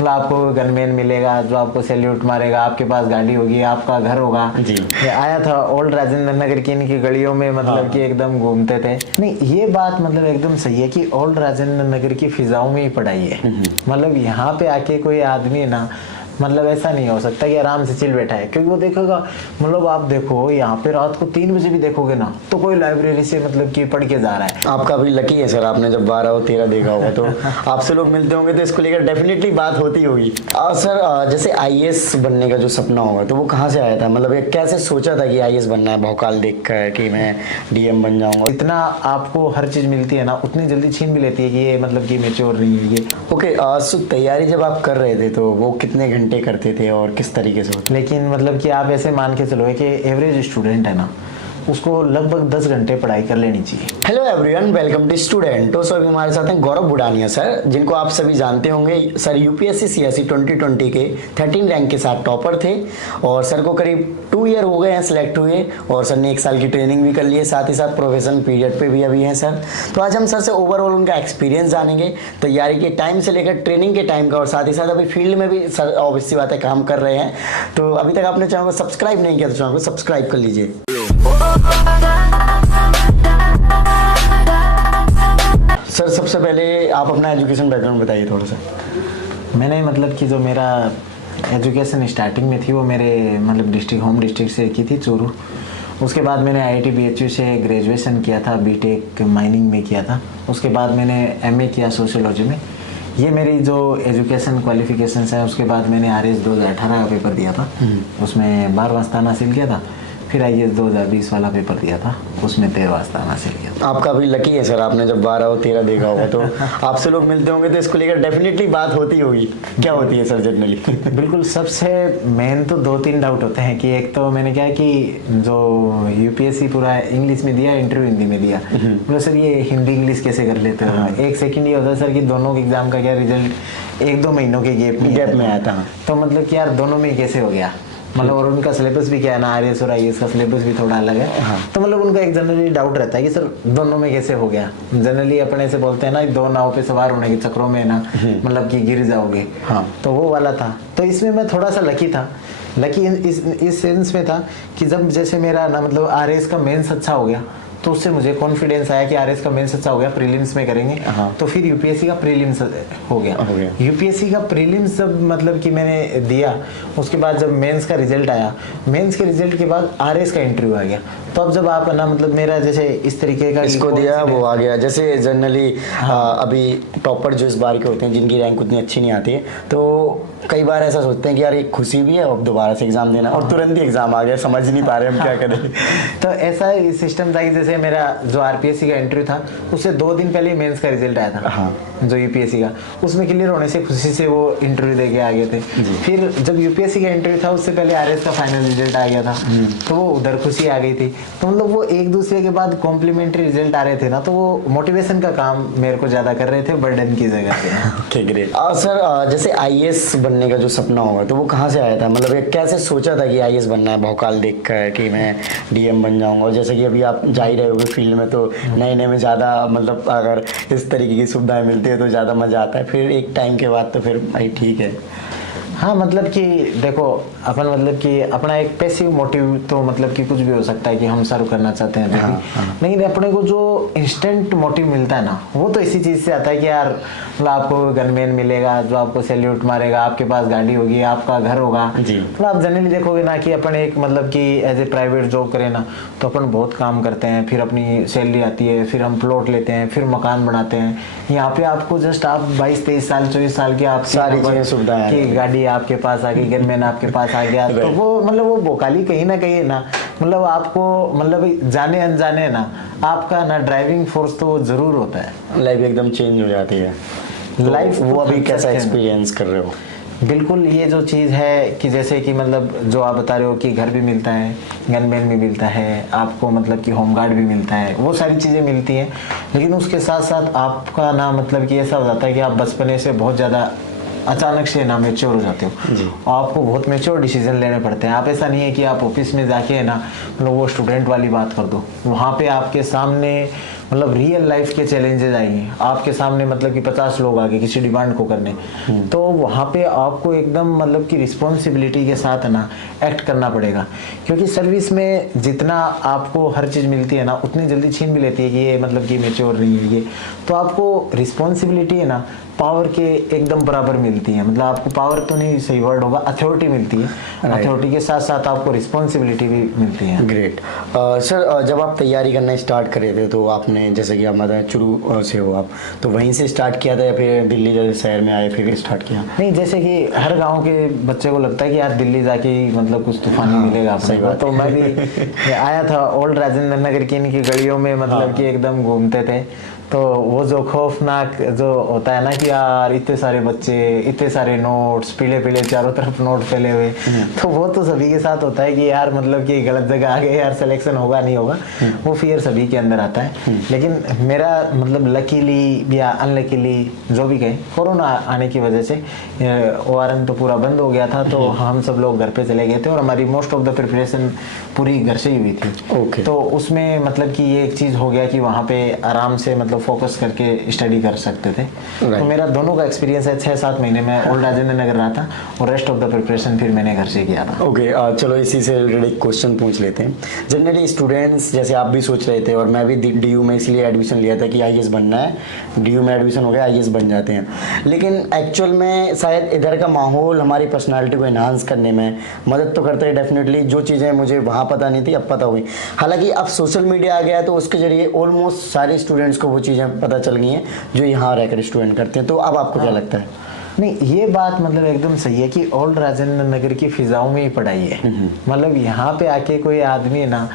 मतलब आपको गनमैन मिलेगा जो आपको सैल्यूट मारेगा, आपके पास गाड़ी होगी, आपका घर होगा जी। आया था ओल्ड राजेंद्र नगर की इनकी गलियों में मतलब कि एकदम घूमते थे। नहीं, ये बात मतलब एकदम सही है कि ओल्ड राजेंद्र नगर की फिजाओं में ही पढ़ाई है। मतलब यहाँ पे आके कोई आदमी ना मतलब ऐसा नहीं हो सकता कि आराम से चिल बैठा है, क्योंकि वो देखेगा मतलब आप देखो यहाँ पे रात को 3 बजे भी देखोगे ना तो कोई लाइब्रेरी से मतलब कि पढ़ के जा रहा है। आपका भी लकी है सर, आपने जब 12 और 13 देखा होगा तो आपसे लोग मिलते होंगे तो इसको लेकर डेफिनेटली बात होती होगी। सर जैसे आईएएस बनने का जो सपना होगा तो वो कहाँ से आया था, मतलब ये कैसे सोचा था कि आईएएस बनना है, भौकाल देख कर कि मैं डीएम बन जाऊंगा? इतना आपको हर चीज मिलती है ना उतनी जल्दी छीन भी लेती है कि ये मतलब कि मेच्योर नहीं है ये। ओके, सो तैयारी जब आप कर रहे थे तो वो कितने घंटे करते थे और किस तरीके से होता? लेकिन मतलब कि आप ऐसे मान के चलो कि एवरेज स्टूडेंट है ना उसको लगभग 10 घंटे पढ़ाई कर लेनी चाहिए। Hello everyone, welcome to student. तो सर हमारे साथ हैं गौरव बुडानिया सर, जिनको आप सभी जानते होंगे। सर यूपीएससी सीएससी 2020 के 13 रैंक के साथ टॉपर थे और सर को करीब 2 ईयर हो गए हैं सिलेक्ट हुए, और सर ने 1 साल की ट्रेनिंग भी कर ली है, साथ ही साथ प्रोफेशन पीरियड पे भी अभी हैं सर। तो आज हम सर से ओवरऑल उनका एक्सपीरियंस जानेंगे, तैयारी के टाइम से लेकर ट्रेनिंग के टाइम का, और साथ ही साथ अभी फील्ड में भी सर ऑब्वियसली बात है काम कर रहे हैं। तो अभी तक आपने चैनल को सब्सक्राइब नहीं किया तो चैनल को सब्सक्राइब कर लीजिए। सर सबसे पहले आप अपना एजुकेशन बैकग्राउंड बताइए थोड़ा सा। मैंने मतलब कि जो मेरा एजुकेशन स्टार्टिंग में थी वो मेरे मतलब होम डिस्ट्रिक्ट से की थी, चूरू। उसके बाद मैंने आईआईटी बीएचयू से ग्रेजुएशन किया था, बीटेक माइनिंग में किया था। उसके बाद मैंने एमए किया सोशियोलॉजी में। ये मेरी जो एजुकेशन क्वालिफिकेशंस है। उसके बाद मैंने आरएस 2018 का पेपर दिया था, उसमें 12वां स्थान हासिल किया था। फिर आईएएस 2020 वाला पेपर दिया था, उसमें 13वां स्थान हासिल किया था। आपका भी लकी है सर, आपने जब 12 और 13 देखा होगा तो आपसे लोग मिलते होंगे तो इसको लेकर डेफिनेटली बात होती होगी। क्या होती है सर जनरली? बिल्कुल, सबसे मेन तो 2-3 डाउट होते हैं कि एक तो मैंने क्या है कि जो यूपीएससी पूरा इंग्लिश में दिया, इंटरव्यू हिंदी में दिया, बोले सर ये हिंदी इंग्लिश कैसे कर लेते हो? एक सेकंड ये होता है सर कि दोनों के एग्जाम का क्या रिजल्ट 1-2 महीनों के गैप में आया था, तो मतलब कि यार दोनों में कैसे हो गया, मतलब और उनका सिलेबस भी क्या है ना, आरएस और आईएएस का सिलेबस भी थोड़ा अलग है। तो मतलब उनका एक जनरली डाउट रहता है कि सर दोनों में कैसे हो गया। जनरली अपने से बोलते हैं ना, 2 नाव पे सवार होने के चक्करों में ना मतलब कि गिर जाओगे। तो वो वाला था। तो इसमें मैं थोड़ा सा लकी था। लकी इस सेंस में था कि जब जैसे मेरा ना मतलब आरएस का मेंस अच्छा हो गया तो उससे मुझे कॉन्फिडेंस आया कि आरएस का मेंस अच्छा हो गया, प्रीलिम्स में करेंगे। तो फिर यूपीएससी का प्रीलिम्स हो गया। यूपीएससी का प्रीलिम्स जब मतलब कि मैंने दिया, उसके बाद जब मेंस का रिजल्ट आया, मेंस के रिजल्ट के बाद आरएस का इंटरव्यू आ गया। तो अब जब आप ना मतलब मेरा जैसे इस तरीके का इसको दिया वो आ गया, जैसे जनरली अभी टॉपर जो इस बार के होते हैं जिनकी रैंक उतनी अच्छी नहीं आती है, तो कई बार ऐसा सोचते हैं कि यार एक खुशी भी है और दोबारा से एग्जाम देना, और तुरंत ही एग्जाम आ गया, समझ नहीं पा रहे हम क्या करें। तो ऐसा सिस्टम था कि जैसे मेरा जो आरपीएससी का इंटरव्यू था उससे 2 दिन पहले मेंस का रिजल्ट आया था। जो यूपीएससी का, उसमें क्लियर होने से खुशी से वो इंटरव्यू दे के आ गए थे। फिर जब यूपीएससी का इंटरव्यू था उससे पहले आरएस का फाइनल रिजल्ट आ गया था, तो वो उधर खुशी आ गई थी। तो मतलब वो एक दूसरे के बाद कॉम्प्लीमेंट्री रिजल्ट आ रहे थे ना, तो वो मोटिवेशन का काम मेरे को ज्यादा कर रहे थे बर्डन की जगह पे। Okay great. सर जैसे आईएएस बनने का जो सपना होगा तो वो कहाँ से आया था, मतलब ये कैसे सोचा था कि आईएएस बनना है, भौकाल देख कर कि मैं डीएम बन जाऊंगा? और जैसे कि अभी आप जा ही रहे होगे फील्ड में, तो नए में ज़्यादा मतलब अगर इस तरीके की सुविधाएं मिलती है तो ज़्यादा मज़ा आता है, फिर एक टाइम के बाद तो फिर भाई ठीक है। हाँ, मतलब कि देखो अपन मतलब कि अपना एक पैसिव मोटिव तो मतलब कि कुछ भी हो सकता है कि हम सर्व करना चाहते हैं लेकिन अपने को जो इंस्टेंट मोटिव मिलता है ना, वो तो इसी चीज़ से आता है कि यार मतलब आपको गनमैन मिलेगा जो आपको सैल्यूट मारेगा, आपके पास गाड़ी होगी, आपका घर होगा। तो आप जनरली देखोगे ना कि अपन एक मतलब कि एज ए प्राइवेट जॉब करें ना तो अपन बहुत काम करते हैं, फिर अपनी सैलरी आती है, फिर हम प्लॉट लेते हैं, फिर मकान बनाते हैं। यहाँ पे आपको जस्ट आप 22-23 साल 24 साल के आप सारी चीज़ें सुविधाएं की गाड़ी आपके पास आ गई, गनमैन आपके पास आ गया। तो वो मतलब वो भोकाली कहीं ना कहीं ना मतलब आपको मतलब जाने अनजाने ना आपका ना ड्राइविंग फोर्स तो वो जरूर होता है। लाइफ एकदम चेंज हो जाती है। लाइफ वो अभी कैसा एक्सपीरियंस कर रहे हो? बिल्कुल, ये जो चीज़ है कि जैसे कि मतलब जो आप बता रहे हो कि घर भी मिलता है, गनमैन भी मिलता है आपको, मतलब कि होमगार्ड भी मिलता है, वो सारी चीज़ें मिलती हैं। लेकिन उसके साथ साथ आपका ना मतलब कि ऐसा हो जाता है कि आप बचपने से बहुत ज़्यादा अचानक से ना मैच्योर हो जाते हो, आपको बहुत मैच्योर डिसीजन लेने पड़ते हैं। आप ऐसा नहीं है कि आप ऑफिस में जाके है ना मतलब वो स्टूडेंट वाली बात कर दो, वहाँ पे आपके सामने मतलब रियल लाइफ के चैलेंजेस आएंगे आपके सामने, मतलब कि 50 लोग आगे किसी डिमांड को करने, तो वहाँ पे आपको एकदम मतलब कि रिस्पॉन्सिबिलिटी के साथ ना एक्ट करना पड़ेगा। क्योंकि सर्विस में जितना आपको हर चीज़ मिलती है ना उतनी जल्दी छीन भी लेती है कि ये मतलब कि मैच्योर नहीं है ये, तो आपको रिस्पॉन्सिबिलिटी है ना पावर के एकदम बराबर मिलती है। मतलब आपको पावर तो नहीं सही वर्ड होगा, अथॉरिटी मिलती है, अथॉरिटी के साथ साथ आपको रिस्पॉन्सिबिलिटी भी मिलती है। ग्रेट। सर जब आप तैयारी करना स्टार्ट कर रहे थे तो आपने जैसे कि आप मतलब चुरू से हो आप, तो वहीं से स्टार्ट किया था या फिर दिल्ली जैसे शहर में आए फिर स्टार्ट किया? नहीं, जैसे कि हर गांव के बच्चे को लगता है कि यार दिल्ली जाके ही मतलब कुछ तूफानी मिलेगा अपने को, तो मैं भी आया था ओल्ड राजेंद्र नगर की इनकी गलियों में, मतलब कि एकदम घूमते थे। तो वो जो खौफनाक जो होता है ना कि यार इतने सारे बच्चे, इतने सारे नोट्स, पीले पीले चारों तरफ नोट फैले हुए, तो वो तो सभी के साथ होता है कि यार मतलब कि गलत जगह आ गए यार, सिलेक्शन होगा नहीं होगा, वो फियर सभी के अंदर आता है। लेकिन मेरा मतलब लकीली या अनलकीली जो भी कहें, कोरोना आने की वजह से ORM तो पूरा बंद हो गया था, तो हम सब लोग घर पे चले गए थे और हमारी मोस्ट ऑफ द प्रिपरेशन पूरी घर से ही हुई थी। तो उसमें मतलब कि ये एक चीज़ हो गया कि वहाँ पे आराम से मतलब फोकस करके स्टडी कर सकते थे। तो मेरा दोनों का एक्सपीरियंस है, 6-7 महीने में ओल्ड राजेंद्र नगर रहा था और रेस्ट ऑफ द प्रिपरेशन फिर मैंने घर से किया था। ओके, चलो इसी से रिलेटेड एक क्वेश्चन पूछ लेते हैं। जनरली स्टूडेंट्स जैसे आप भी सोच रहे थे और मैं भी DU में इसलिए एडमिशन लिया था कि IAS बनना है, DU में एडमिशन हो गया IAS बन जाते हैं, लेकिन एक्चुअल में शायद इधर का माहौल हमारी पर्सनालिटी को एनहांस करने में मदद तो करता है डेफिनेटली। जो चीज़ें मुझे वहाँ पता नहीं थी अब पता हुई, हालांकि अब सोशल मीडिया आ गया है तो उसके जरिए ऑलमोस्ट सारे स्टूडेंट्स को वो चीज़ें पता चल गई हैं जो यहाँ रहकर स्टूडेंट करते हैं। तो अब आपको क्या लगता है? नहीं, ये बात मतलब एकदम सही है कि ओल्ड राजेंद्र नगर की फिजाओं में ही पढ़ाई है। मतलब यहाँ पे आके कोई आदमी ना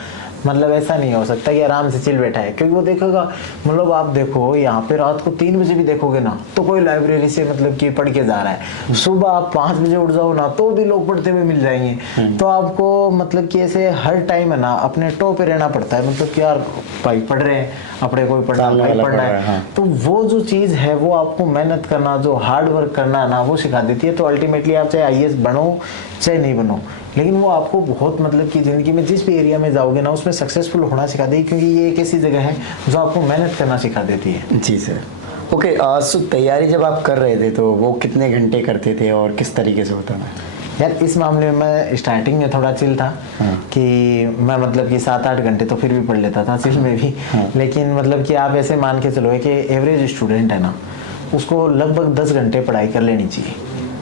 मतलब ऐसा नहीं हो सकता कि आराम से चिल बैठा है, क्योंकि वो देखेगा मतलब आप देखो यहाँ पे रात को 3 बजे भी देखोगे ना तो कोई लाइब्रेरी से मतलब कि पढ़ के जा रहा है, सुबह आप 5 बजे उठ जाओ ना तो भी लोग पढ़ते हुए मिल जाएंगे। तो आपको मतलब कि ऐसे हर टाइम है ना अपने टो पे रहना पड़ता है, मतलब कि यार भाई पढ़ रहे हैं अपने कोई पढ़ना भाई पढ़ना है। तो वो जो चीज़ है वो आपको मेहनत करना, जो हार्ड वर्क करना ना वो सिखा देती है। तो अल्टीमेटली आप चाहे IAS बनो चाहे नहीं बनो, लेकिन वो आपको बहुत मतलब कि ज़िंदगी में जिस भी एरिया में जाओगे ना उसमें सक्सेसफुल होना सिखा देगी, क्योंकि ये एक ऐसी जगह है जो आपको मेहनत करना सिखा देती है। जी सर। ओके, सो तैयारी जब आप कर रहे थे तो वो कितने घंटे करते थे और किस तरीके से होता था? यार इस मामले में मैं स्टार्टिंग में थोड़ा चिल था कि मैं मतलब कि 7-8 घंटे तो फिर भी पढ़ लेता था चिल में भी। लेकिन मतलब कि आप ऐसे मान के चलो कि एवरेज स्टूडेंट है ना उसको लगभग 10 घंटे पढ़ाई कर लेनी चाहिए।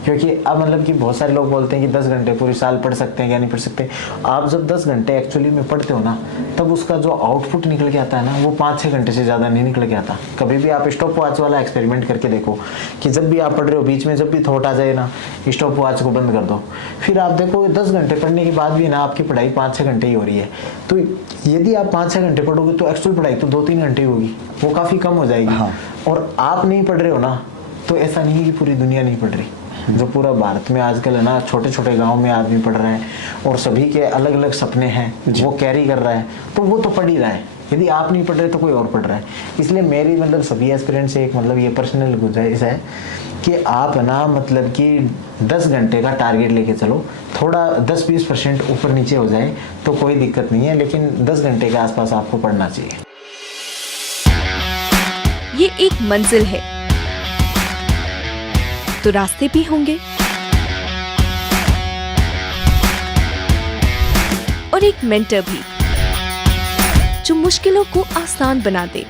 क्योंकि अब मतलब कि बहुत सारे लोग बोलते हैं कि 10 घंटे पूरी साल पढ़ सकते हैं या नहीं पढ़ सकते। आप जब 10 घंटे एक्चुअली में पढ़ते हो ना तब उसका जो आउटपुट निकल के आता है ना वो 5-6 घंटे से ज़्यादा नहीं निकल के आता। कभी भी आप स्टॉप वॉच वाला एक्सपेरिमेंट करके देखो कि जब भी आप पढ़ रहे हो बीच में जब भी थॉट आ जाए ना स्टॉप वॉच को बंद कर दो, फिर आप देखो 10 घंटे पढ़ने के बाद भी ना आपकी पढ़ाई 5-6 घंटे ही हो रही है। तो यदि आप 5-6 घंटे पढ़ोगे तो एक्चुअल पढ़ाई तो 2-3 घंटे ही होगी, वो काफ़ी कम हो जाएगी। और आप नहीं पढ़ रहे हो ना तो ऐसा नहीं है कि पूरी दुनिया नहीं पढ़ रही। जो पूरा भारत में आजकल है ना छोटे छोटे गांव में आदमी पढ़ रहे हैं और सभी के अलग अलग सपने हैं, वो कैरी कर रहा है तो वो तो पढ़ ही रहा है। यदि आप नहीं पढ़ रहे तो कोई और पढ़ रहा है। इसलिए मेरी मतलब सभी एस्पिरेंट से एक मतलब ये पर्सनल गुजारिश है कि आप ना मतलब कि 10 घंटे का टारगेट लेके चलो, थोड़ा 10-20% ऊपर नीचे हो जाए तो कोई दिक्कत नहीं है, लेकिन 10 घंटे के आसपास आपको पढ़ना चाहिए। ये एक मंजिल है तो रास्ते भी होंगे और एक मेंटर भी जो मुश्किलों को आसान बना दे।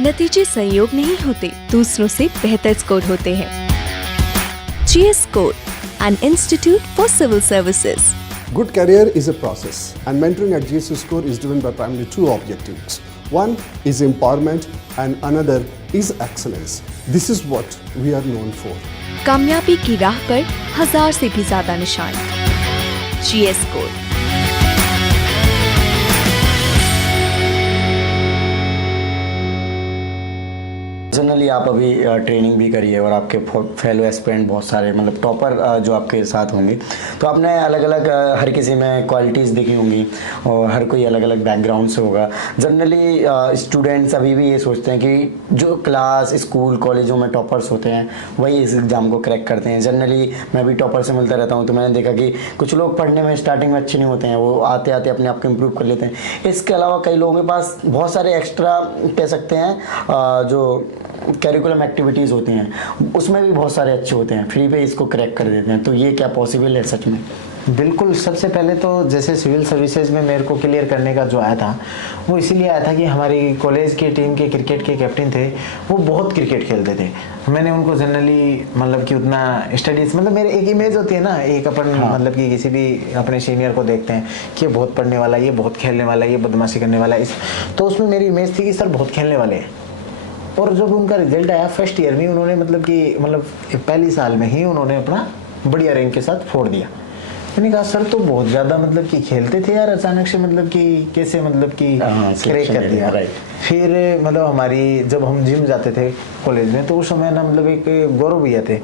नतीजे संयोग नहीं होते, दूसरों से बेहतर स्कोर होते हैं। GS Score, an institute for civil services. Good career is a process, and mentoring at GS Score is driven by primarily 2 objectives. One is empowerment and another is excellence. This is what we are known for. कामयाबी की राह पर 1000 से भी ज्यादा निशान। GS Score। Generally आप अभी ट्रेनिंग भी करी है और आपके फेलो एस्पिरेंट बहुत सारे मतलब टॉपर जो आपके साथ होंगे, तो आपने अलग अलग हर किसी में क्वालिटीज़ देखी होंगी और हर कोई अलग अलग बैकग्राउंड से होगा। जनरली स्टूडेंट्स अभी भी ये सोचते हैं कि जो क्लास स्कूल कॉलेजों में टॉपर्स होते हैं वही इस एग्ज़ाम को क्रैक करते हैं। जनरली मैं भी टॉपर से मिलता रहता हूँ, तो मैंने देखा कि कुछ लोग पढ़ने में स्टार्टिंग में अच्छे नहीं होते हैं, वो आते आते अपने आप को इम्प्रूव कर लेते हैं। इसके अलावा कई लोगों के पास बहुत सारे एक्स्ट्रा कह सकते हैं जो कैरिकुलम एक्टिविटीज़ होती हैं उसमें भी बहुत सारे अच्छे होते हैं, फ्री पे इसको क्रैक कर देते हैं। तो ये क्या पॉसिबल है सच में? बिल्कुल। सबसे पहले तो जैसे सिविल सर्विसेज में मेरे को क्लियर करने का जो आया था वो इसीलिए आया था कि हमारी कॉलेज की टीम के क्रिकेट के कैप्टन थे, वो बहुत क्रिकेट खेलते थे। मैंने उनको जनरली मतलब कि उतना स्टडीज मतलब मेरे एक इमेज होती है ना, एक अपन मतलब कि किसी भी अपने सीनियर को देखते हैं कि ये बहुत पढ़ने वाला है, ये बहुत खेलने वाला है, ये बदमाशी करने वाला है, तो उसमें मेरी इमेज थी कि सर बहुत खेलने वाले हैं। और जब उनका रिजल्ट आया फर्स्ट ईयर में, उन्होंने मतलब कि पहली साल में ही उन्होंने अपना बढ़िया रैंक के साथ फोड़ दिया। मैंने कहा सर तो बहुत ज़्यादा मतलब कि खेलते थे यार, अचानक से मतलब कि कैसे मतलब कि क्रैक कर दिया। फिर मतलब हमारी जब हम जिम जाते थे कॉलेज में, तो उस समय ना मतलब एक गौरव भैया थे,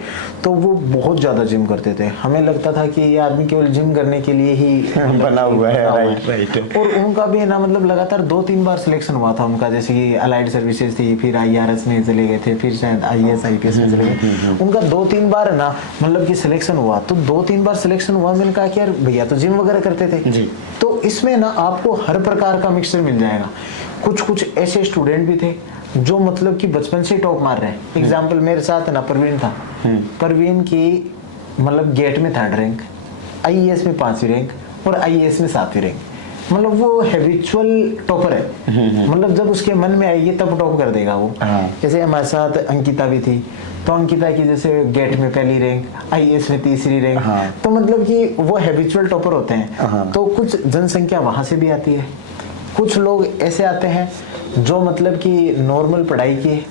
तो वो बहुत ज़्यादा जिम करते थे। हमें लगता था कि ये आदमी केवल जिम करने के लिए ही बना हुआ है। राइट। और उनका भी ना मतलब लगातार 2-3 बार सिलेक्शन हुआ था उनका, जैसे कि अलाइड सर्विसेज थी, फिर IRS में चले गए थे, फिर शायद IAS IPS में चले गए। उनका 2-3 बार ना मतलब कि सिलेक्शन हुआ, तो 2-3 बार सिलेक्शन हुआ। मैंने कहा कि यार भैया तो जिम वगैरह करते थे जी, तो इसमें ना आपको हर प्रकार का मिक्सचर मिल जाएगा। कुछ ऐसे स्टूडेंट भी थे जो मतलब कि बचपन से टॉप मार रहे हैं। एग्जाम्पल मेरे साथ ना प्रवीण था, प्रवीण की मतलब गेट में 3rd रैंक, IAS में 5वीं रैंक और IAS में 7वीं रैंक। मतलब वो हैबिचुअल टॉपर है, मतलब जब उसके मन में आएगी तब टॉप कर देगा वो। जैसे हमारे साथ अंकिता भी थी, तो अंकिता की जैसे गेट में 1ली रैंक, IAS में 3री रैंक। तो मतलब कि वो हैबिचुअल टॉपर होते हैं। तो कुछ जनसंख्या वहां से भी आती है, कुछ लोग ऐसे आते हैं जो मतलब कि नॉर्मल पढ़ाई की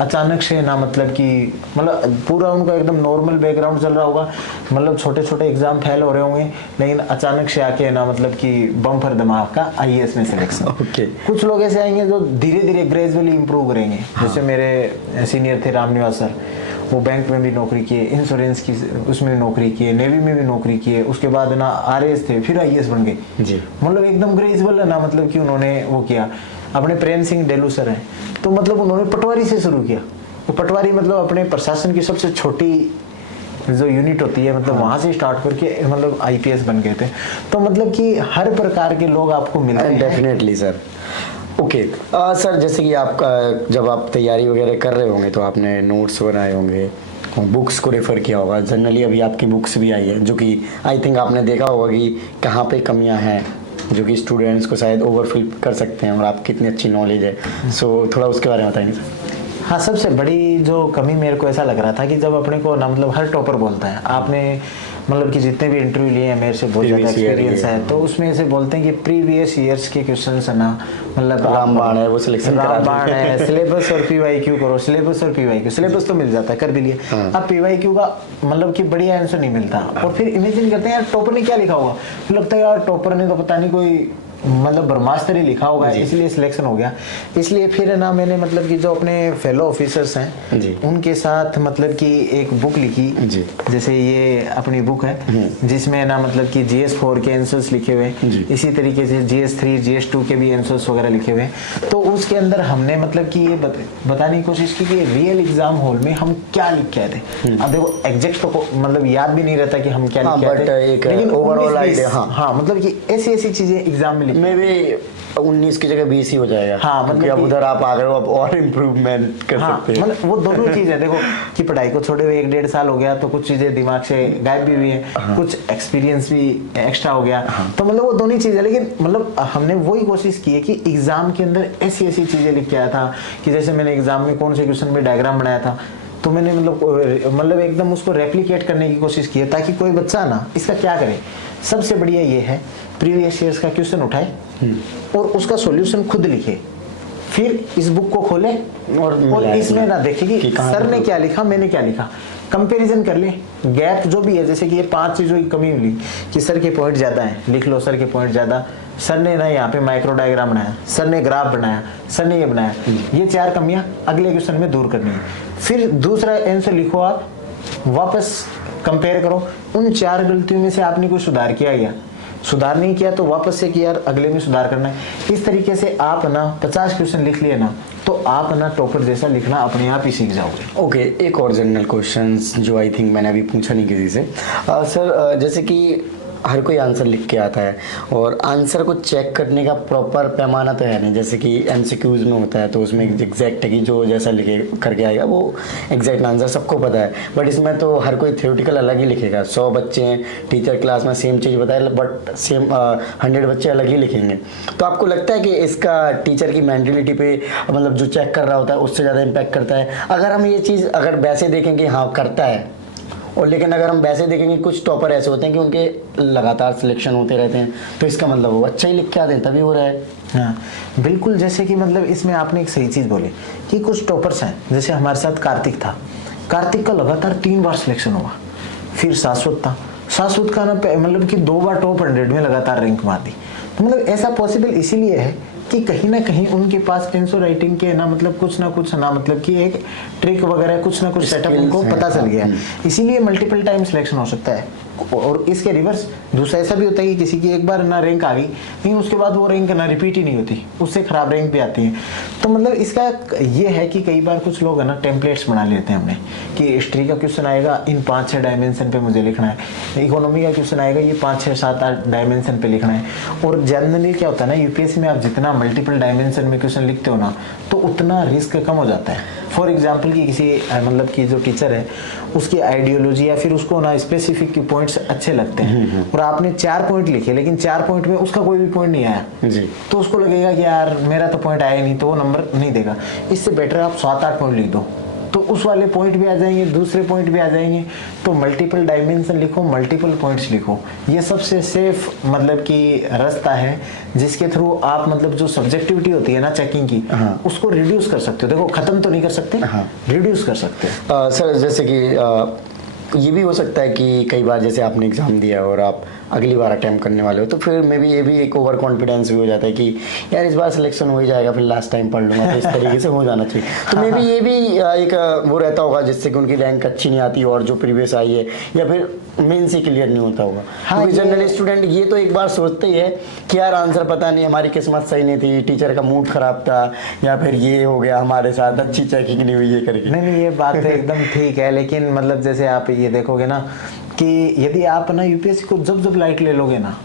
अचानक से ना मतलब कि मतलब पूरा उनका एकदम नॉर्मल बैकग्राउंड चल रहा होगा, मतलब छोटे छोटे एग्जाम फेल हो रहे होंगे, लेकिन अचानक से आके ना मतलब कि बम्पर धमाका IAS में सिलेक्शन। कुछ लोग ऐसे आएंगे जो धीरे धीरे ग्रेजुअली इंप्रूव करेंगे। जैसे मेरे सीनियर थे रामनिवास सर, वो बैंक में भी नौकरी किए, इंश्योरेंस की उसमें नौकरी किए, नेवी में भी नौकरी किए, उसके बाद ना RAS थे, फिर IAS बन गए जी। मतलब एकदम ग्रेजुअल है ना मतलब कि उन्होंने वो किया। अपने प्रेम सिंह डेलू सर हैं, तो मतलब उन्होंने पटवारी से शुरू किया। वो पटवारी मतलब अपने प्रशासन की सबसे छोटी जो यूनिट होती है मतलब वहां से स्टार्ट करके मतलब IPS बन गए थे। तो मतलब कि हर प्रकार के लोग आपको मिलते हैं। Definitely sir. ओके सर, जैसे कि आपका जब आप तैयारी वगैरह कर रहे होंगे तो आपने नोट्स बनाए होंगे, बुक्स को रेफ़र किया होगा। जनरली अभी आपकी बुक्स भी आई है जो कि आई थिंक आपने देखा होगा कि कहाँ पे कमियां हैं जो कि स्टूडेंट्स को शायद ओवरफिल कर सकते हैं, और आपकी इतनी अच्छी नॉलेज है। सो थोड़ा उसके बारे में बताएंगे सर। हाँ, सबसे बड़ी जो कमी मेरे को ऐसा लग रहा था कि जब अपने को ना मतलब हर टॉपर बोलता है, आपने मतलब कि जितने भी इंटरव्यू लिए हैं मेरे से बहुत ज़्यादा एक्सपीरियंस है, तो उसमें ऐसे बोलते हैं कि प्रीवियस ईयर्स के क्वेश्चंस है ना मतलब रामबाण है, वो सिलेक्शन रामबाण है, सिलेबस और PYQ करो, सिलेबस और PYQ। सिलेबस तो मिल जाता है, कर भी लिए। अब PYQ का मतलब कि बढ़िया आंसर नहीं मिलता, और फिर इमेजिन करते हैं यार टॉपर ने क्या लिखा होगा, फिर लगता है यार टॉपर ने तो पता नहीं कोई मतलब ब्रह्मास्त्र ही लिखा होगा, इसलिए सिलेक्शन हो गया। इसलिए फिर ना मैंने मतलब कि जो अपने फेलो ऑफिसर्स हैं उनके साथ मतलब कि एक बुक लिखी जी। जैसे ये अपनी बुक है जिसमें ना मतलब कि GS4 के आंसर्स लिखे हुए, इसी तरीके से GS3 GS2 के भी आंसर्स वगैरह लिखे हुए। तो उसके अंदर हमने मतलब कि ये बताने की कोशिश की कि रियल एग्जाम हॉल में हम क्या लिख के आए थे। अब देखो एग्जैक्ट तो मतलब याद भी नहीं रहता कि हम क्या लिख के आए थे, लेकिन ओवरऑल आइडिया हाँ मतलब कि ऐसी चीजें एग्जाम में में भी 19 की जगह 20 ही हो जाएगा। हाँ मतलब अब उधर आप आ गए हो, अब और इम्प्रूवमेंट कर सकते हैं। मतलब वो दोनों चीज है, देखो कि पढ़ाई को छोड़े हुए 1-1.5 साल हो गया तो कुछ चीजें दिमाग से गायब भी हुई है, कुछ एक्सपीरियंस भी एक्स्ट्रा हो गया, तो मतलब वो दोनों चीज है। लेकिन मतलब हमने वही कोशिश की है कि एग्जाम के अंदर ऐसी चीजें लिख के आया था कि जैसे मैंने एग्जाम में कौन से क्वेश्चन में डायग्राम बनाया था, तो मैंने मतलब एकदम उसको रेप्लिकेट करने की कोशिश की है ताकि कोई बच्चा ना इसका क्या करे। सबसे बढ़िया ये है प्रीवियस ईयर्स का क्वेश्चन उठाए और उसका सॉल्यूशन खुद लिखे, फिर इस बुक को खोले और इसमें ना देखे कि सर ने क्या लिखा मैंने क्या लिखा, कंपैरिजन कर ले, गैप जो भी है। जैसे कि ये 5 चीजों की कमी मिली कि सर के पॉइंट ज्यादा है, लिख लो सर के पॉइंट ज्यादा, सर ने ना यहाँ पे माइक्रो डायग्राम बनाया, सर ने ग्राफ बनाया, सर ने ये बनाया, ये 4 कमियां अगले क्वेश्चन में दूर करनी है। फिर दूसरा आंसर लिखो, आप वापस कंपेयर करो, उन 4 गलतियों में से आपने कोई सुधार किया या सुधार नहीं किया तो वापस से कि यार अगले में सुधार करना है। इस तरीके से आप ना 50 क्वेश्चन लिख लिए ना तो आप ना टॉपर जैसा लिखना अपने आप ही सीख जाओगे। ओके, एक और जनरल क्वेश्चंस जो आई थिंक मैंने अभी पूछा नहीं किसी से। सर जैसे कि हर कोई आंसर लिख के आता है और आंसर को चेक करने का प्रॉपर पैमाना तो है नहीं, जैसे कि एमसीक्यूज में होता है तो उसमें एग्जैक्ट है कि जो जैसा लिखे करके आएगा वो एग्जैक्ट आंसर सबको पता है, बट इसमें तो हर कोई थ्योरेटिकल अलग ही लिखेगा। 100 बच्चे हैं, टीचर क्लास में सेम चीज़ बताए बट सेम 100 बच्चे अलग ही लिखेंगे। तो आपको लगता है कि इसका टीचर की मेंटलिटी पे मतलब जो चेक कर रहा होता है उससे ज़्यादा इम्पैक्ट करता है? अगर हम ये चीज़ अगर वैसे देखेंगे हाँ करता है, और लेकिन अगर हम वैसे देखेंगे कुछ टॉपर ऐसे होते हैं कि उनके लगातार सिलेक्शन होते रहते हैं तो इसका मतलब वो अच्छा ही लिख के आते हैं तभी हो रहा है। हाँ बिल्कुल, जैसे कि मतलब इसमें आपने एक सही चीज़ बोली कि कुछ टॉपर्स हैं, जैसे हमारे साथ कार्तिक था, कार्तिक का लगातार 3 बार सिलेक्शन हुआ। फिर शाश्वत था, शाश्वत का ना मतलब कि 2 बार टॉप 100 में लगातार रैंक मार दी। तो मतलब ऐसा पॉसिबल इसीलिए है कि कहीं ना कहीं उनके पास आंसर राइटिंग के ना मतलब कुछ ना कुछ ना मतलब कि एक ट्रिक वगैरह कुछ ना कुछ सेटअप उनको पता चल गया, इसीलिए मल्टीपल टाइम सिलेक्शन हो सकता है। और इसके रिवर्स दूसरा ऐसा भी होता है कि किसी की एक बार ना रैंक आ गई लेकिन उसके बाद वो रैंक ना रिपीट ही नहीं होती, उससे खराब रैंक भी आती है। तो मतलब इसका ये है कि कई बार कुछ लोग है ना टेम्पलेट्स बना लेते हैं हमने कि हिस्ट्री का क्वेश्चन आएगा इन 5-6 डायमेंशन पे मुझे लिखना है, इकोनॉमी का क्वेश्चन आएगा ये 5-6-7-8 डायमेंशन पे लिखना है। और जनरली क्या होता है ना, यूपीएससी में आप जितना मल्टीपल डायमेंशन में क्वेश्चन लिखते हो ना तो उतना रिस्क कम हो जाता है। फॉर एग्जाम्पल कि किसी मतलब कि जो टीचर है उसकी आइडियोलॉजी या फिर उसको ना स्पेसिफिक पॉइंट्स अच्छे लगते हैं और आपने 4 पॉइंट लिखे लेकिन 4 पॉइंट में उसका कोई भी पॉइंट नहीं आया जी, तो उसको लगेगा कि यार मेरा तो पॉइंट आया नहीं, तो वो नंबर नहीं देगा। इससे बेटर आप 7-8 पॉइंट लिख दो तो उस वाले पॉइंट भी आ जाएंगे, दूसरे पॉइंट भी आ जाएंगे। तो मल्टीपल डायमेंशन लिखो, मल्टीपल पॉइंट्स लिखो, ये सबसे सेफ मतलब कि रास्ता है जिसके थ्रू आप मतलब जो सब्जेक्टिविटी होती है ना चेकिंग की, उसको रिड्यूस कर सकते हो। देखो खत्म तो नहीं कर सकते, रिड्यूस कर सकते हो। सर जैसे कि ये भी हो सकता है कि कई बार जैसे आपने एग्जाम दिया और आप अगली बार अटैम्प्ट करने वाले हो तो फिर मे भी ये भी एक ओवर कॉन्फिडेंस भी हो जाता है कि यार इस बार सिलेक्शन हो ही जाएगा, फिर लास्ट टाइम पढ़ लूंगा, तो इस तरीके से हो जाना चाहिए। तो मे भी ये भी एक वो रहता होगा जिससे कि उनकी रैंक अच्छी नहीं आती और जो प्रीवियस आई है या फिर मेन से क्लियर नहीं होता होगा। क्योंकि जनरल स्टूडेंट ये तो एक बार सोचते ही है कि यार आंसर पता नहीं, हमारी किस्मत सही नहीं थी, टीचर का मूड खराब था या फिर ये हो गया हमारे साथ, अच्छी चेकिंग नहीं हुई, ये करके। नहीं ये बात तो एकदम ठीक है, लेकिन मतलब जैसे आप ये देखोगे ना कि यदि आप ना यूपीएससी को जब लाइट ले लोगे ना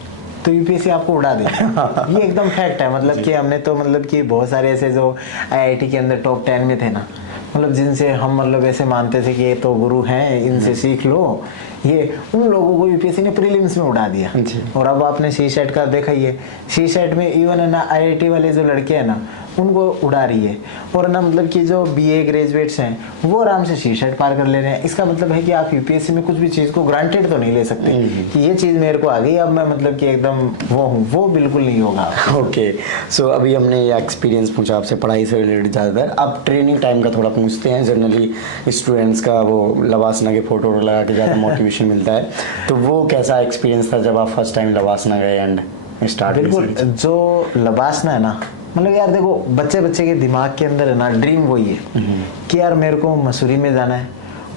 तो यूपीएससी आपको उड़ा देगा। ये एकदम फैक्ट है। मतलब कि हमने तो मतलब कि बहुत सारे ऐसे जो आईआईटी के अंदर टॉप 10 में थे ना, मतलब जिनसे हम मतलब ऐसे मानते थे कि ये तो गुरु हैं, इनसे सीख लो, ये उन लोगों को यूपीएससी ने प्रीलिम्स में उड़ा दिया। और अब आपने सी सेट का देखा, ये सी सेट में इवन है ना आईआईटी वाले जो लड़के हैं ना उनको उड़ा रही है, और ना मतलब कि जो बीए ग्रेजुएट्स हैं वो आराम से सी सेट पार कर ले रहे हैं। इसका मतलब है कि आप यूपीएससी में कुछ भी चीज़ को ग्रांटेड तो नहीं ले सकते कि ये चीज़ मेरे को आ गई अब मैं मतलब कि एकदम वो हूँ, वो बिल्कुल नहीं होगा। ओके, सो अभी हमने ये एक्सपीरियंस पूछा आपसे पढ़ाई से रिलेटेड ज़्यादातर। अब ट्रेनिंग टाइम का थोड़ा पूछते हैं। जनरली स्टूडेंट्स का वो लवासना के फोटो लगा के ज़्यादा मोटिवेशन मिलता है, तो वो कैसा एक्सपीरियंस था जब आप फर्स्ट टाइम लवासना गए एंड स्टार्ट? बिल्कुल, जो लवासना है ना, मतलब यार देखो बच्चे के दिमाग के अंदर है ना ड्रीम वही है कि यार मेरे को मसूरी में जाना है,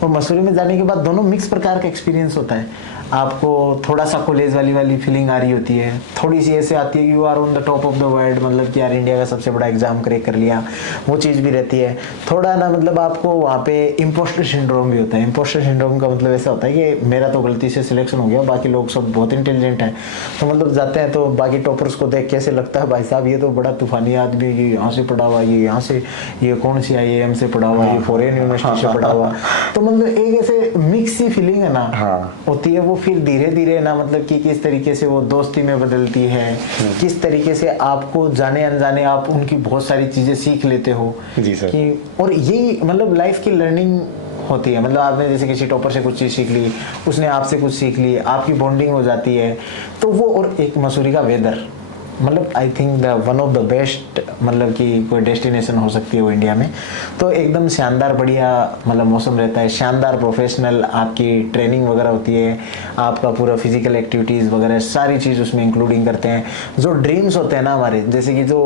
और मसूरी में जाने के बाद दोनों मिक्स प्रकार का एक्सपीरियंस होता है। आपको थोड़ा सा कॉलेज वाली फीलिंग आ रही होती है, थोड़ी सी ऐसे आती है कि you are on the top of the world, मतलब कि यार इंडिया का सबसे बड़ा एग्जाम क्रैक कर लिया, वो चीज़ भी रहती है। थोड़ा ना मतलब आपको वहाँ पे इम्पोस्टर सिंड्रोम भी होता है। इम्पोस्टर सिंड्रोम का मतलब ऐसा होता है कि मेरा तो गलती से सिलेक्शन हो गया, बाकी लोग सब बहुत इंटेलिजेंट हैं, तो मतलब जाते हैं तो बाकी टॉपर्स को देख कैसे लगता है भाई साहब ये तो बड़ा तूफानी आदमी, ये यहाँ से पढ़ा हुआ, ये यहाँ से, ये कौन सी IIM से पढ़ा हुआ, ये फॉरेन यूनिवर्सिटी से पढ़ा हुआ। तो मतलब एक ऐसे मिक्स सी फीलिंग है ना होती है। वो फिर धीरे धीरे ना मतलब कि किस तरीके से वो दोस्ती में बदलती है, किस तरीके से आपको जाने अनजाने आप उनकी बहुत सारी चीजें सीख लेते हो जी सर। कि और यही मतलब लाइफ की लर्निंग होती है। मतलब आपने जैसे किसी टॉपर से कुछ चीज़ सीख ली, उसने आपसे कुछ सीख ली, आपकी बॉन्डिंग हो जाती है। तो वो और एक मसूरी का वेदर, मतलब I think the one of the best, मतलब कि कोई डेस्टिनेशन हो सकती है वो इंडिया में। तो एकदम शानदार बढ़िया मतलब मौसम रहता है, शानदार प्रोफेशनल आपकी ट्रेनिंग वगैरह होती है, आपका पूरा फिजिकल एक्टिविटीज़ वगैरह सारी चीज़ उसमें इंक्लूडिंग करते हैं। जो ड्रीम्स होते हैं ना हमारे, जैसे कि जो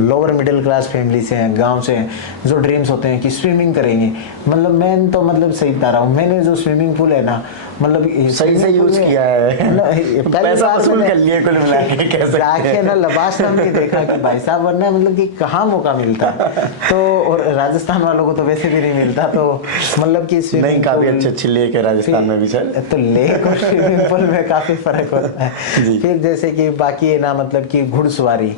लोअर मिडिल क्लास फैमिली से हैं, गाँव से हैं, जो ड्रीम्स होते हैं कि स्विमिंग करेंगे, मतलब मैं तो मतलब सही बता रहा हूँ, मैंने जो स्विमिंग पूल है ना, मतलब सही से यूज किया है, पैसा वसूल कर लिए कुल मिला के, कह सकते हैं। जाके ना लबास नाम के देखा कि भाई साहब, वरना मतलब कि कहाँ मौका मिलता। तो और राजस्थान वालों को तो वैसे भी नहीं मिलता, तो मतलब कि नहीं, काफी अच्छी लेक है राजस्थान में भी सर। तो लेक और स्विमिंग पूल में काफी फर्क होता है। फिर जैसे कि बाकी है ना, मतलब कि घुड़सवारी,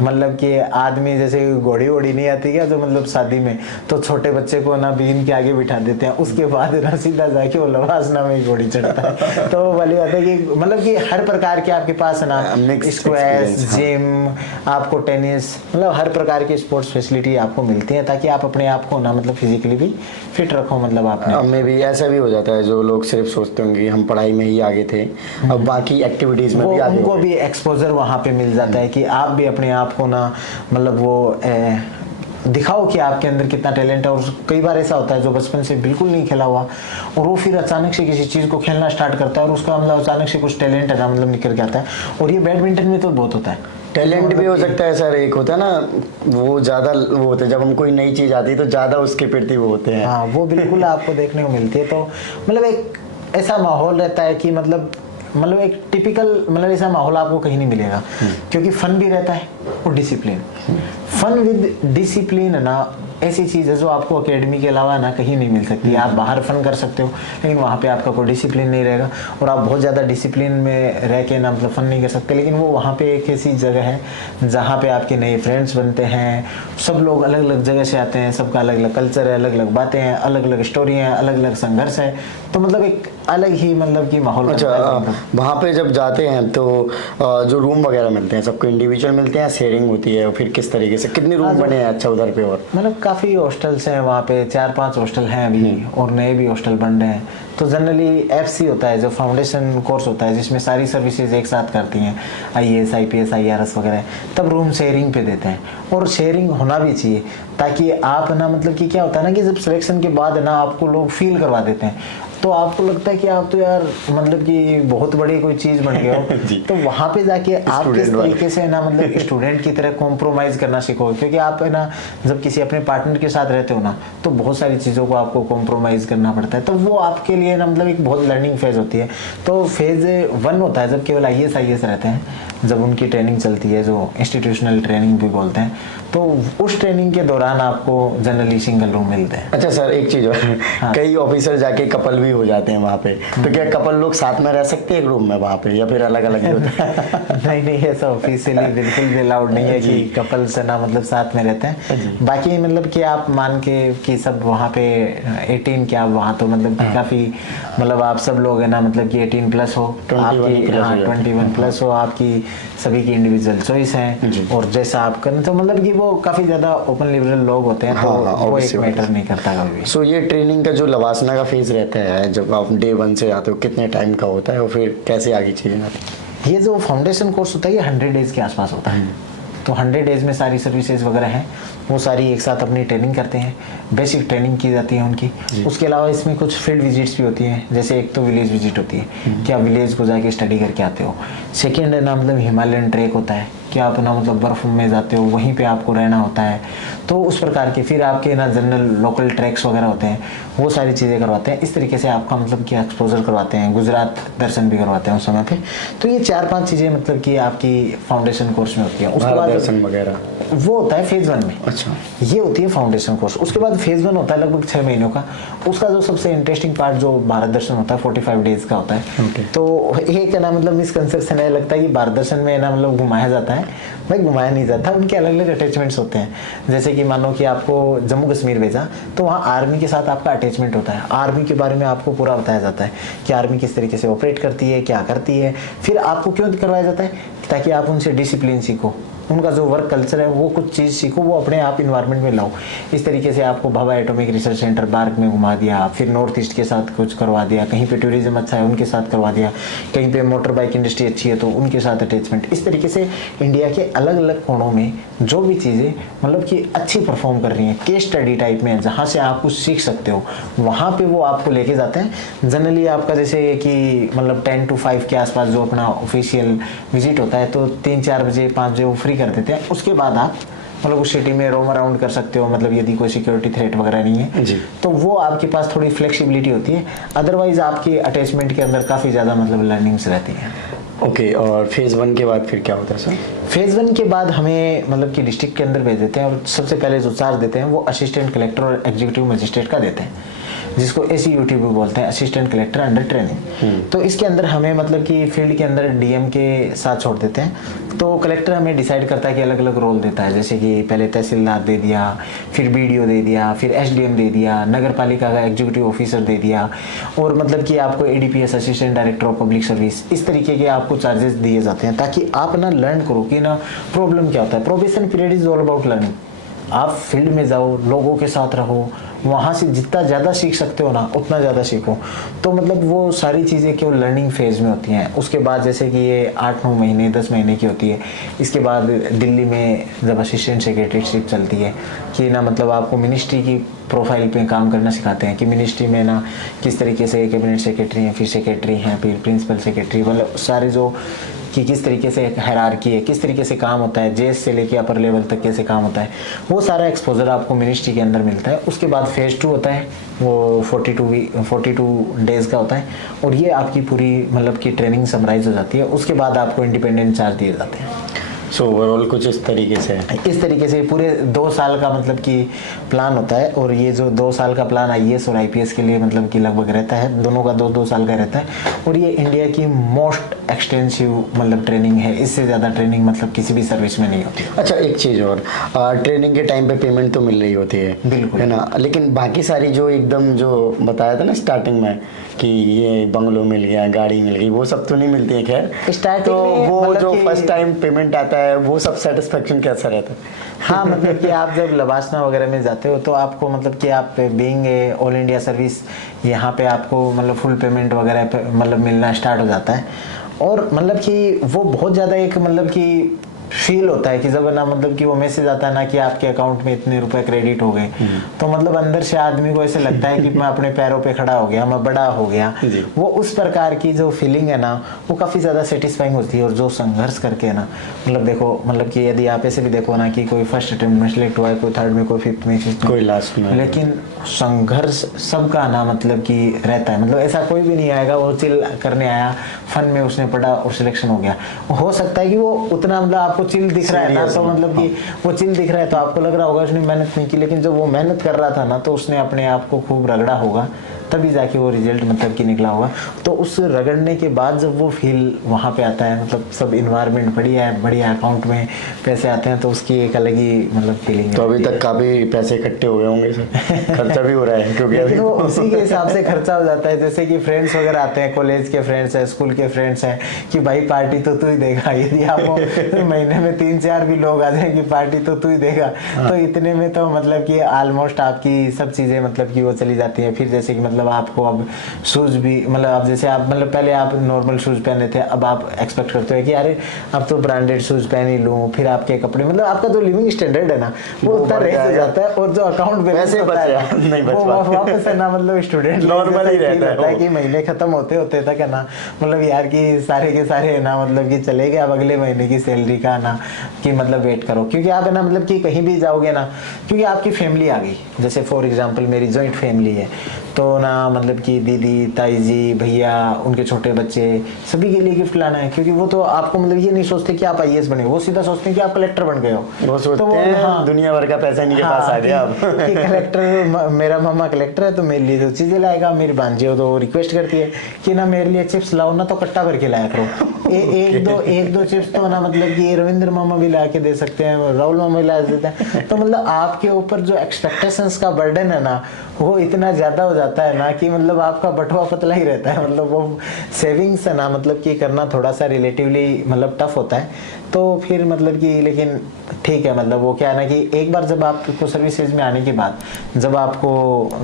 मतलब कि आदमी जैसे घोड़ी वोड़ी नहीं आती क्या, जो मतलब शादी में तो छोटे बच्चे को ना बीन के आगे बिठा देते हैं, उसके बाद ना सीधा जाके वो लवासना में घोड़ी चढ़ता है। तो वाली बात है कि मतलब कि हर प्रकार के आपके पास है ना, स्क्वैश, जिम, आपको टेनिस, मतलब हर प्रकार की स्पोर्ट्स फैसिलिटी आपको मिलती है, ताकि आप अपने आप को ना मतलब फिजिकली भी फिट रखो। मतलब आपने अब में भी ऐसा भी हो जाता है, जो लोग सिर्फ सोचते होंगे कि हम पढ़ाई में ही आगे थे, अब बाकी एक्टिविटीज में भी आगे उनको भी एक्सपोजर वहाँ पे मिल जाता है कि आप भी अपने आप को ना मतलब वो दिखाओ कि आपके अंदर कितना टैलेंट है। और कई बार ऐसा होता है जो बचपन से बिल्कुल नहीं खेला हुआ और वो फिर अचानक से किसी चीज़ को खेलना स्टार्ट करता है और उसका मतलब अचानक से कुछ टैलेंट है ना मतलब निकल के आता है। और ये बैडमिंटन में तो बहुत होता है, टैलेंट भी हो सकता है सर। एक होता है ना, वो ज़्यादा वो होते हैं, जब हम कोई नई चीज़ आती है तो ज़्यादा उसके प्रति वो होते हैं। हाँ, वो बिल्कुल आपको देखने को मिलती है। तो मतलब एक ऐसा माहौल रहता है कि मतलब एक टिपिकल मतलब ऐसा माहौल आपको कहीं नहीं मिलेगा, क्योंकि फन भी रहता है और डिसिप्लिन। फन विद डिसिप्लिन है ना, ऐसी चीज़ है जो आपको एकेडमी के अलावा ना कहीं नहीं मिल सकती। आप बाहर फन कर सकते हो, लेकिन वहाँ पे आपका कोई डिसिप्लिन नहीं रहेगा और आप बहुत ज़्यादा डिसिप्लिन में रह के ना मतलब फन नहीं कर सकते। लेकिन वो वहाँ पे एक ऐसी जगह है जहाँ पे आपके नए फ्रेंड्स बनते हैं, सब लोग अलग अलग जगह से आते हैं, सबका अलग अलग कल्चर है, अलग अलग बातें हैं, अलग अलग स्टोरी हैं, अलग अलग संघर्ष है। तो मतलब एक अलग ही मतलब की माहौल। अच्छा, वहाँ पे जब जाते हैं तो जो रूम वगैरह मिलते हैं सबको इंडिविजुअल मिलते हैं, शेयरिंग होती है, और फिर किस तरीके से कितने रूम बने हैं अच्छा उधर पे? और मतलब काफ़ी हॉस्टल्स हैं वहाँ पे, 4-5 हॉस्टल हैं अभी और नए भी हॉस्टल बन रहे हैं। तो जनरली FC होता है जो फाउंडेशन कोर्स होता है, जिसमें सारी सर्विसेज एक साथ करती हैं, IAS, IPS, IRS वगैरह, तब रूम शेयरिंग पे देते हैं। और शेयरिंग होना भी चाहिए, ताकि आप ना मतलब कि क्या होता है ना कि जब सिलेक्शन के बाद ना आपको लोग फील करवा देते हैं, तो आपको लगता है कि आप तो यार मतलब कि बहुत बड़ी कोई चीज़ बन गए हो। तो वहाँ पे जाके आप किस तरीके से ना मतलब स्टूडेंट की तरह कॉम्प्रोमाइज़ करना सीखोगे, क्योंकि आप है ना जब किसी अपने पार्टनर के साथ रहते हो ना, तो बहुत सारी चीज़ों को आपको कॉम्प्रोमाइज़ करना पड़ता है। तो वो आपके लिए ना मतलब एक बहुत लर्निंग फेज़ होती है। तो फेज़ 1 होता है जब केवल IAS रहते हैं, जब उनकी ट्रेनिंग चलती है, जो इंस्टीट्यूशनल ट्रेनिंग भी बोलते हैं। तो उस ट्रेनिंग के दौरान आपको जनरली सिंगल रूम मिलते हैं। अच्छा सर, एक चीज़ और, कई ऑफिसर जाके कपल भी हो जाते हैं वहाँ पे, तो क्या कपल लोग साथ में रह सकते हैं एक रूम में वहाँ पे, या फिर अलग अलग ही होते हैं? नहीं, ऐसा ऑफिशियली बिल्कुल भी अलाउड नहीं है कि कपल्स ना मतलब साथ में रहते हैं। बाकी मतलब कि आप मान के कि सब वहाँ पे 18 के आप वहाँ तो मतलब कि काफ़ी मतलब आप सब लोग है ना मतलब कि 18 प्लस हो, 21 प्लस हो, आपकी सभी की इंडिविजुअल चॉइस है और जैसा आप करना, तो मतलब कि वो काफ़ी ज़्यादा ओपन लिबरल लोग होते हैं। तो वो एक मैटर नहीं करता कभी भी। सो ये ट्रेनिंग का जो लवासना का फेज रहता है, जब आप डे 1 से आते हो, कितने टाइम का होता है और फिर कैसे आगे चीज़ें आती हैं? ये जो फाउंडेशन कोर्स होता है ये 100 डेज के आसपास होता है। तो 100 डेज में सारी सर्विसेज वगैरह हैं, वो सारी एक साथ अपनी ट्रेनिंग करते हैं, बेसिक ट्रेनिंग की जाती है उनकी। उसके अलावा इसमें कुछ फील्ड विजिट्स भी होती हैं, जैसे एक तो विलेज विजिट होती है कि आप विलेज को जाके स्टडी करके आते हो। सेकेंड है ना मतलब हिमालयन ट्रैक होता है कि आप ना मतलब बर्फ़ में जाते हो, वहीं पे आपको रहना होता है। तो उस प्रकार के फिर आपके ना जनरल लोकल ट्रैक्स वगैरह होते हैं, वो सारी चीज़ें करवाते हैं। इस तरीके से आपका मतलब कि एक्सपोजर करवाते हैं, गुजरात दर्शन भी करवाते हैं उस समय पे। तो ये 4-5 चीज़ें मतलब कि आपकी फाउंडेशन कोर्स में होती है। उसके बाद दर्शन वगैरह वो होता है फेज़ 1 में। अच्छा, ये होती है फाउंडेशन कोर्स। उसके बाद फेज़ 1 होता है लगभग 6 महीनों का। उसका जो सबसे इंटरेस्टिंग पार्ट जो भारत दर्शन होता है 45 डेज का होता है। तो एक ना मतलब मिसकंसेप्शन है, लगता है कि भारत दर्शन में ना मतलब घुमाया जाता है, भाई घुमाया नहीं जाता। उनके अलग अलग अटैचमेंट्स होते हैं। जैसे कि मानो कि आपको जम्मू कश्मीर भेजा, तो वहाँ आर्मी के साथ आपका अटैचमेंट होता है। आर्मी के बारे में आपको पूरा बताया जाता है कि आर्मी किस तरीके से ऑपरेट करती है, क्या करती है। फिर आपको क्यों करवाया जाता है, ताकि आप उनसे डिसिप्लिन सीखो, उनका जो वर्क कल्चर है वो कुछ चीज़ सीखो, वो अपने आप इन्वायरमेंट में लाओ। इस तरीके से आपको Bhabha atomic research centre bark में घुमा दिया, फिर नॉर्थ ईस्ट के साथ कुछ करवा दिया, कहीं पे टूरिज्म अच्छा है उनके साथ करवा दिया, कहीं पे मोटर बाइक इंडस्ट्री अच्छी है तो उनके साथ अटैचमेंट। इस तरीके से इंडिया के अलग अलग कोनों में जो भी चीज़ें मतलब कि अच्छी परफॉर्म कर रही हैं, केस स्टडी टाइप में जहाँ से आप कुछ सीख सकते हो, वहाँ पे वो आपको लेके जाते हैं। जनरली आपका जैसे कि मतलब 10 to 5 के आसपास जो अपना ऑफिशियल विजिट होता है तो 3-4 बजे 5 बजे वो फ्री कर देते हैं। उसके बाद आप मतलब उस सिटी में रोम अराउंड कर सकते हो, मतलब यदि कोई सिक्योरिटी थ्रेट वगैरह नहीं है जी। तो वो आपके पास थोड़ी फ्लेक्सिबिलिटी होती है। अदरवाइज आपकी अटैचमेंट के अंदर काफ़ी ज़्यादा मतलब लर्निंग्स रहती हैं। ओके, और फेज़ 1 के बाद फिर क्या होता है सर? फेज़ 1 के बाद हमें मतलब कि डिस्ट्रिक्ट के अंदर भेज देते हैं और सबसे पहले जो चार्ज देते हैं वो असिस्टेंट कलेक्टर और एग्जीक्यूटिव मजिस्ट्रेट का देते हैं, जिसको ACUT भी बोलते हैं, असिस्टेंट कलेक्टर अंडर ट्रेनिंग। तो इसके अंदर हमें मतलब कि फील्ड के अंदर DM के साथ छोड़ देते हैं। तो कलेक्टर हमें डिसाइड करता है कि अलग अलग रोल देता है, जैसे कि पहले तहसीलदार दे दिया, फिर BDO दे दिया, फिर SDM दे दिया, नगर पालिका का एग्जीक्यूटिव ऑफिसर दे दिया, और मतलब कि आपको ADPS assistant director of public service, इस तरीके के आपको चार्जेस दिए जाते हैं ताकि आप ना लर्न करो कि ना प्रॉब्लम क्या होता है। Probation period is all about learning. आप फील्ड में जाओ, लोगों के साथ रहो, वहाँ से जितना ज़्यादा सीख सकते हो ना उतना ज़्यादा सीखो। तो मतलब वो सारी चीज़ें केवल लर्निंग फेज़ में होती हैं। उसके बाद जैसे कि ये 8-9 महीने 10 महीने की होती है। इसके बाद दिल्ली में जब असिस्टेंट सेक्रेटरीशिप चलती है कि ना मतलब आपको मिनिस्ट्री की प्रोफाइल पे काम करना सिखाते हैं कि मिनिस्ट्री में ना किस तरीके से कैबिनेट सेक्रेटरी हैं, फिर सेक्रेटरी हैं, फिर प्रिंसिपल सेक्रेटरी, मतलब सारे जो कि किस तरीके से हायरार्की है, किस तरीके से काम होता है, जेएस से लेके अपर लेवल तक कैसे काम होता है, वो सारा एक्सपोजर आपको मिनिस्ट्री के अंदर मिलता है। उसके बाद फेज़ 2 होता है, वो 42 डेज़ का होता है, और ये आपकी पूरी मतलब की ट्रेनिंग समराइज हो जाती है। उसके बाद आपको इंडिपेंडेंट चार्ज दिए जाते हैं। सो ओवरऑल कुछ इस तरीके से है। इस तरीके से पूरे 2 साल का मतलब कि प्लान होता है, और ये जो 2 साल का प्लान IAS और IPS के लिए मतलब कि लगभग रहता है, दोनों का 2-2 साल का रहता है। और ये इंडिया की मोस्ट एक्सटेंसिव मतलब ट्रेनिंग है, इससे ज़्यादा ट्रेनिंग मतलब किसी भी सर्विस में नहीं होती। अच्छा, एक चीज़ और, ट्रेनिंग के टाइम पे पेमेंट तो मिल रही होती है, बिल्कुल, है ना, लेकिन बाकी सारी जो एकदम जो बताया था ना स्टार्टिंग में कि ये बंगलो मिल गया, गाड़ी मिल गई, वो सब तो नहीं मिलती है खैर स्टार्टिंग तो में वो मतलब जो कि फर्स्ट टाइम पेमेंट आता है वो सब सेटिस्फेक्शन कैसा रहता है? हाँ, मतलब कि आप जब लवासना वगैरह में जाते हो तो आपको मतलब कि आप being a all India service, यहाँ पे आपको मतलब फुल पेमेंट वगैरह मतलब मिलना स्टार्ट हो जाता है। और मतलब कि वो बहुत ज़्यादा एक मतलब कि फील होता है कि जब ना मतलब कि वो मैसेज आता है ना कि आपके अकाउंट में इतने रुपए क्रेडिट हो गए, तो मतलब अंदर से आदमी को ऐसे लगता है कि मैं अपने पैरों पे खड़ा हो गया, मैं बड़ा हो गया। वो उस प्रकार की जो फीलिंग है ना वो काफ़ी ज़्यादा सेटिस्फाइंग होती है। और जो संघर्ष करके ना मतलब देखो, मतलब कि यदि आप ऐसे भी देखो ना कि कोई फर्स्ट अटेम्प्ट में सिलेक्ट हुआ है, कोई थर्ड में, कोई फिफ्थ में, सिक्स्थ में, कोई लास्ट में, लेकिन संघर्ष सबका ना मतलब कि रहता है। मतलब ऐसा कोई भी नहीं आएगा वो चिल करने आया, फन में उसने पढ़ा और सिलेक्शन हो गया। हो सकता है कि वो उतना मतलब आपको चिल दिख रहा है ना, तो मतलब कि वो चिल दिख रहा है तो आपको लग रहा होगा उसने मेहनत नहीं की, लेकिन जब वो मेहनत कर रहा था ना तो उसने अपने आप को खूब रगड़ा होगा, तभी जाके वो रिजल्ट मतलब कि निकला होगा। तो उस रगड़ने के बाद जब वो फील वहाँ पे आता है, मतलब सब इन्वायरमेंट बढ़िया है, बढ़िया अकाउंट में पैसे आते हैं, तो उसकी एक अलग ही मतलब फीलिंग है। तो अभी तक काफी पैसे इकट्ठे हो गए होंगे सर, खर्चा भी हो रहा है क्योंकि अभी वो उसी के हिसाब से खर्चा हो जाता है। जैसे कि फ्रेंड्स वगैरह आते हैं, कॉलेज के फ्रेंड्स हैं, स्कूल के फ्रेंड्स हैं कि भाई पार्टी तो तू ही देगा। यदि आपको महीने में 3-4 भी लोग आ जाए कि पार्टी तो तू ही देगा, तो इतने में तो मतलब कि ऑलमोस्ट आपकी सब चीज़ें मतलब कि वो चली जाती हैं। फिर जैसे कि मतलब आपको अब शूज़ भी मतलब आप जैसे आप मतलब पहले आप नॉर्मल शूज़ पहने थे, अब आप एक्सपेक्ट करते हो कि अरे अब तो ब्रांडेड शूज़ पहन ही लूँ। फिर आपके कपड़े मतलब आपका जो लिविंग स्टैंडर्ड है ना वो उतना रह जाता है, और जो अकाउंट वैसे नहीं बच वापस है ना मतलब स्टूडेंट नॉर्मल ही रहता है कि महीने खत्म होते होते तक है ना मतलब यार कि सारे के सारे है ना मतलब कि चले गए, अब अगले महीने की सैलरी का ना कि मतलब वेट करो, क्योंकि आप है ना मतलब कि कहीं भी जाओगे ना, क्योंकि आपकी फैमिली आ गई। जैसे फॉर एग्जांपल मेरी जॉइंट फैमिली है, तो ना मतलब कि दीदी, ताई जी, भैया, उनके छोटे बच्चे, सभी के लिए गिफ्ट लाना है। क्योंकि वो तो आपको मतलब ये नहीं सोचते कि आप IAS बने, वो सीधा सोचते हैं कि आप कलेक्टर बन गए हो। वो सोचते हैं हाँ, दुनिया भर का पैसा इनके पास आ गया अब कि कलेक्टर, मेरा मामा कलेक्टर है तो मेरे लिए तो चीजें लाएगा। मेरी भांजी हो तो रिक्वेस्ट करती है कि ना मेरे लिए चिप्स लाओ ना, तो कट्टा भर के लाया करो। एक दो चिप्स तो ना मतलब कि रविंद्र मामा भी ला के दे सकते हैं, राहुल मामा भी ला देते हैं। तो मतलब आपके ऊपर जो एक्सपेक्टेशंस का बर्डन है ना वो इतना ज्यादा हो जाता है ना कि मतलब आपका बटुआ पतला ही रहता है। मतलब वो सेविंग्स है ना मतलब कि करना थोड़ा सा रिलेटिवली मतलब टफ होता है। तो फिर मतलब कि लेकिन ठीक है, मतलब वो क्या है ना कि एक बार जब आपको सर्विसेज में आने के बाद जब आपको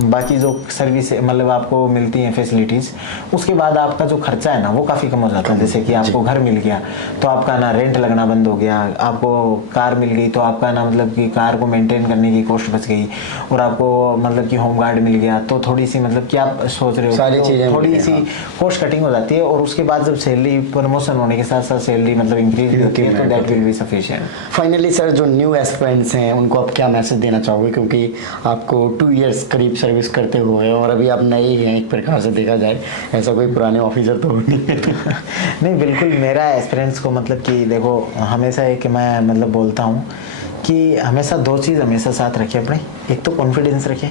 बाकी जो सर्विस मतलब आपको मिलती हैं फैसिलिटीज़, उसके बाद आपका जो खर्चा है ना वो काफ़ी कम हो जाता है। जैसे कि आपको घर मिल गया तो आपका ना रेंट लगना बंद हो गया, आपको कार मिल गई तो आपका ना मतलब कि कार को मेंटेन करने की कॉस्ट बच गई, और आपको मतलब कि होम गार्ड मिल गया तो थोड़ी सी मतलब कि आप सोच रहे हो सारी तो चीज़ें थोड़ी सी कॉस्ट कटिंग हो जाती है। और उसके बाद जब सैलरी प्रमोशन होने के साथ साथ सैलरी मतलब इंक्रीज भी होती है तो that will be sufficient. Finally sir, जो न्यू एस्पिरेंट्स हैं उनको आप क्या मैसेज देना चाहोगे, क्योंकि आपको 2 इयर्स करीब सर्विस करते हुए और अभी आप नए ही हैं एक प्रकार से देखा जाए, ऐसा कोई पुराने ऑफिसर तो नहीं है। नहीं बिल्कुल, मेरा एक्सपीरियंस को मतलब कि देखो हमेशा एक मैं मतलब बोलता हूँ कि हमेशा 2 चीज़ हमेशा साथ रखें अपने। एक तो कॉन्फिडेंस रखें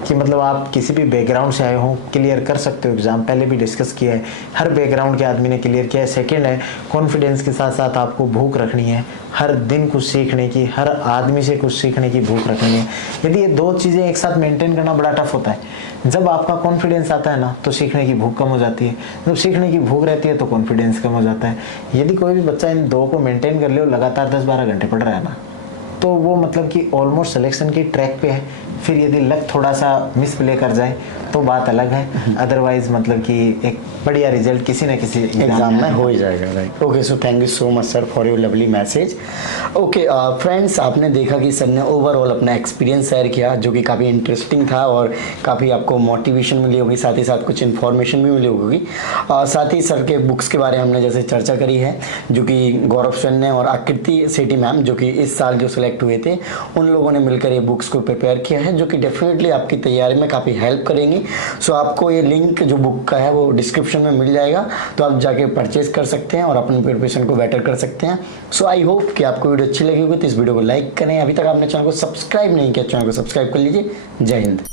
कि मतलब आप किसी भी बैकग्राउंड से आए हो क्लियर कर सकते हो एग्ज़ाम, पहले भी डिस्कस किया है, हर बैकग्राउंड के आदमी ने क्लियर किया है। सेकंड है कॉन्फिडेंस के साथ साथ आपको भूख रखनी है, हर दिन कुछ सीखने की, हर आदमी से कुछ सीखने की भूख रखनी है। यदि ये 2 चीज़ें एक साथ मेंटेन करना बड़ा टफ होता है। जब आपका कॉन्फिडेंस आता है ना तो सीखने की भूख कम हो जाती है, जब सीखने की भूख रहती है तो कॉन्फिडेंस कम हो जाता है। यदि कोई भी बच्चा इन 2 को मेंटेन कर ले और लगातार 10-12 घंटे पढ़ रहा है ना तो वो मतलब कि ऑलमोस्ट सिलेक्शन की ट्रैक पे है। फिर यदि लक थोड़ा सा मिसप्ले कर जाए तो बात अलग है, अदरवाइज मतलब कि एक बढ़िया रिजल्ट किसी न किसी एग्जाम में हो ही जाएगा। Right, okay, so thank you so much sir for your lovely message. Okay friends, आपने देखा कि सर ने ओवरऑल अपना एक्सपीरियंस शेयर किया जो कि काफ़ी इंटरेस्टिंग था और काफ़ी आपको मोटिवेशन मिली होगी, साथ ही साथ कुछ इन्फॉर्मेशन भी मिली होगी। साथ ही सर के बुक्स के बारे में हमने जैसे चर्चा करी है, जो कि गौरव सर ने और आकृति सेठी मैम जो कि इस साल जो सिलेक्ट हुए थे उन लोगों ने मिलकर ये बुक्स को प्रिपेयर किया है, जो कि डेफिनेटली आपकी तैयारी में काफ़ी हेल्प करेंगी। सो आपको ये लिंक जो बुक का है वो डिस्क्रिप्शन में मिल जाएगा, तो आप जाके परचेज कर सकते हैं और अपनी प्रिपरेशन को बेटर कर सकते हैं। सो आई होप कि आपको वीडियो अच्छी लगी होगी, तो इस वीडियो को लाइक करें। अभी तक आपने चैनल को सब्सक्राइब नहीं किया, चैनल को सब्सक्राइब कर लीजिए। जय हिंद।